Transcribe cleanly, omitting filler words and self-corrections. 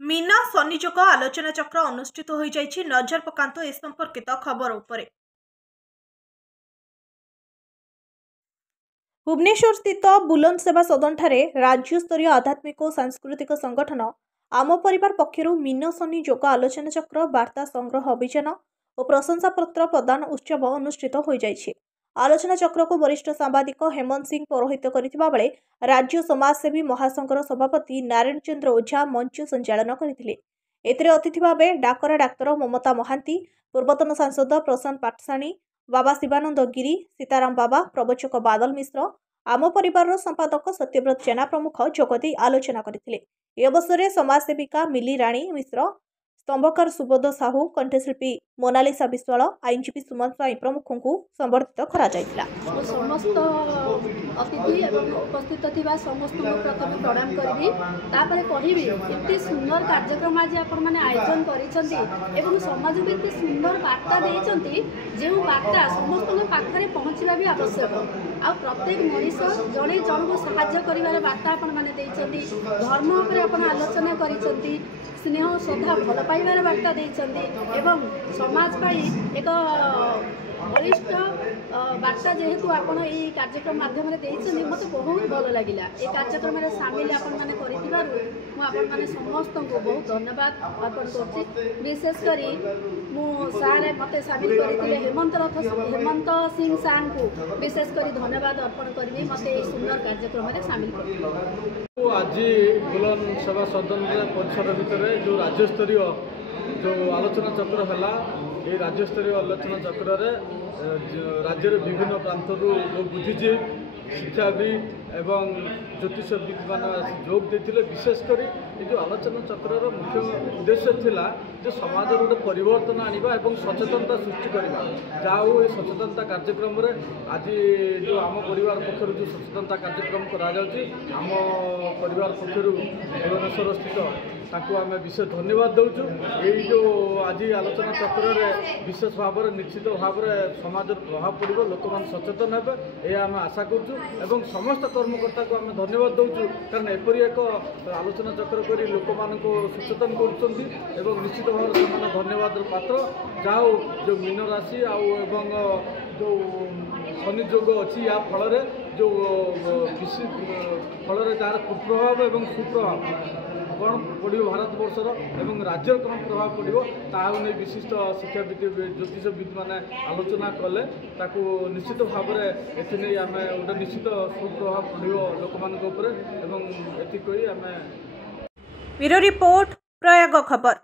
मीना शनियोग आलोचना चक्र अनुष्ठित हो जाइछि। नजर पकांतु ए संपर्कित खबर उपरे। भुवनेश्वर स्थित बुलंद सेवा सदन ठारे राज्य स्तरीय आध्यात्मिक और सांस्कृतिक संगठन आम परिवार पक्षर मीन शनि योग आलोचना चक्र वार्ता संग्रह अभियान और प्रशंसा पत्र प्रदान उत्सव अनुष्ठित हो जाइछि। आलोचना चक्र को वरिष्ठ सांबादिक हेमंत सिंह पौरोहित्य करथिबा बेले राज्य समाजसेवी महासंघर सभापति नारायण चंद्र ओझा मंच संचालन करथिले। एथिरे अतिथि भावे डाकरा डाक्तर ममता महांती, पूर्वतन सांसद प्रशांत पाटसाणी, बाबा शिवानंद गिरी, सीताराम बाबा, प्रवचक बादल मिश्र, आम परिवार संपादक सत्यव्रत जेना प्रमुख जोगदे आलोचना करथिले। ए अवसर में समाजसेविका मिली राणी मिश्र, स्तंभकार सुबोध साहू, कंठशिल्पी मोनालिसा विश्वाल, आईनजीवी सुमन स्वाई प्रमुख को संबर्धित करा जायतिला। समस्त अतिथि एवं उपस्थित थिबा समस्त प्रथम प्रणाम करबी, तापर कहिबी एते सुंदर कार्यक्रम आज आपण माने आयोजन करिसंती एवं समाज में एते सुंदर वार्ता देइसंती जे वार्ता समस्त पाखरे पहुंचबा भी आवश्यक। आ प्रत्येक मनीष जड़े जन को साहाय्य करिवार वार्ता आपण माने देइसंती, धर्म उपरे आपण आलोचना करिसंती, स्नेह श्रद्धा भल पाइबार वार्ता देइसंती एवं समाज पाई एक वरिष्ठ वार्ता जेहेतु आपण ये कार्यक्रम माध्यम मत बहुत भल लगे। ये कार्यक्रम में सामिल आपण मैंने कर समस्त को बहुत धन्यवाद अर्पण कर। विशेषकर सारे मत सामिल करते हेमंत सिंह सार को विशेषकर धन्यवाद अर्पण करी मत सुंदर कार्यक्रम में सामिल कर। आज बुलंद सेवा सदन परिसर भितर जो राज्यस्तरीय जो आलोचना चक्र है, ये राज्यस्तरीय आलोचना चक्र राज्य विभिन्न प्रांतर लोग बुद्धिजीवी, शिक्षाविद एवं ज्योतिषविद मान जोग देते। विशेषकर ये जो आलोचना चक्र मुख्य उद्देश्य थिला जो समाज गोटे परिवर्तन आनिबा एवं सचेतनता सृष्टि करवा। जाओ ये सचेतनता कार्यक्रम रे आज जो आम परिवार पक्षर जो सचेतनता कार्यक्रम करा जाउची, आम परिवार पक्षर भुवनेश्वर स्थित ताकू आम विशेष धन्यवाद दौचु। यही जो आज आलोचना चक्र रे विशेष भाव में निश्चित भाव में समाज प्रभाव पड़ो, लोक मैंने सचेतन हे, यह आम आशा करूँ एवं समस्त कर्मकर्ता को आम धन्यवाद दौचु। कारण एपरी एक आलोचना चक्र कर लोक मान सचेतन कर निश्चित भाव में धन्यवाद पात्र। जाओ जो मीन राशि आउं जो शनि योग अच्छी या फल जो फल तार कुप्रभाव एवं सुप्रभाव कौन पड़ो भारत वर्षर एवं राज्य कौन प्रभाव पड़ो ताकू नहीं विशिष्ट शिक्षाविद ज्योतिषविद मैंने आलोचना कले ताकू निश्चित भाव में एथि आम गोटे निश्चित सुप्रभाव पड़ो लोक मान ब्यूरो रिपोर्ट प्रयाग खबर।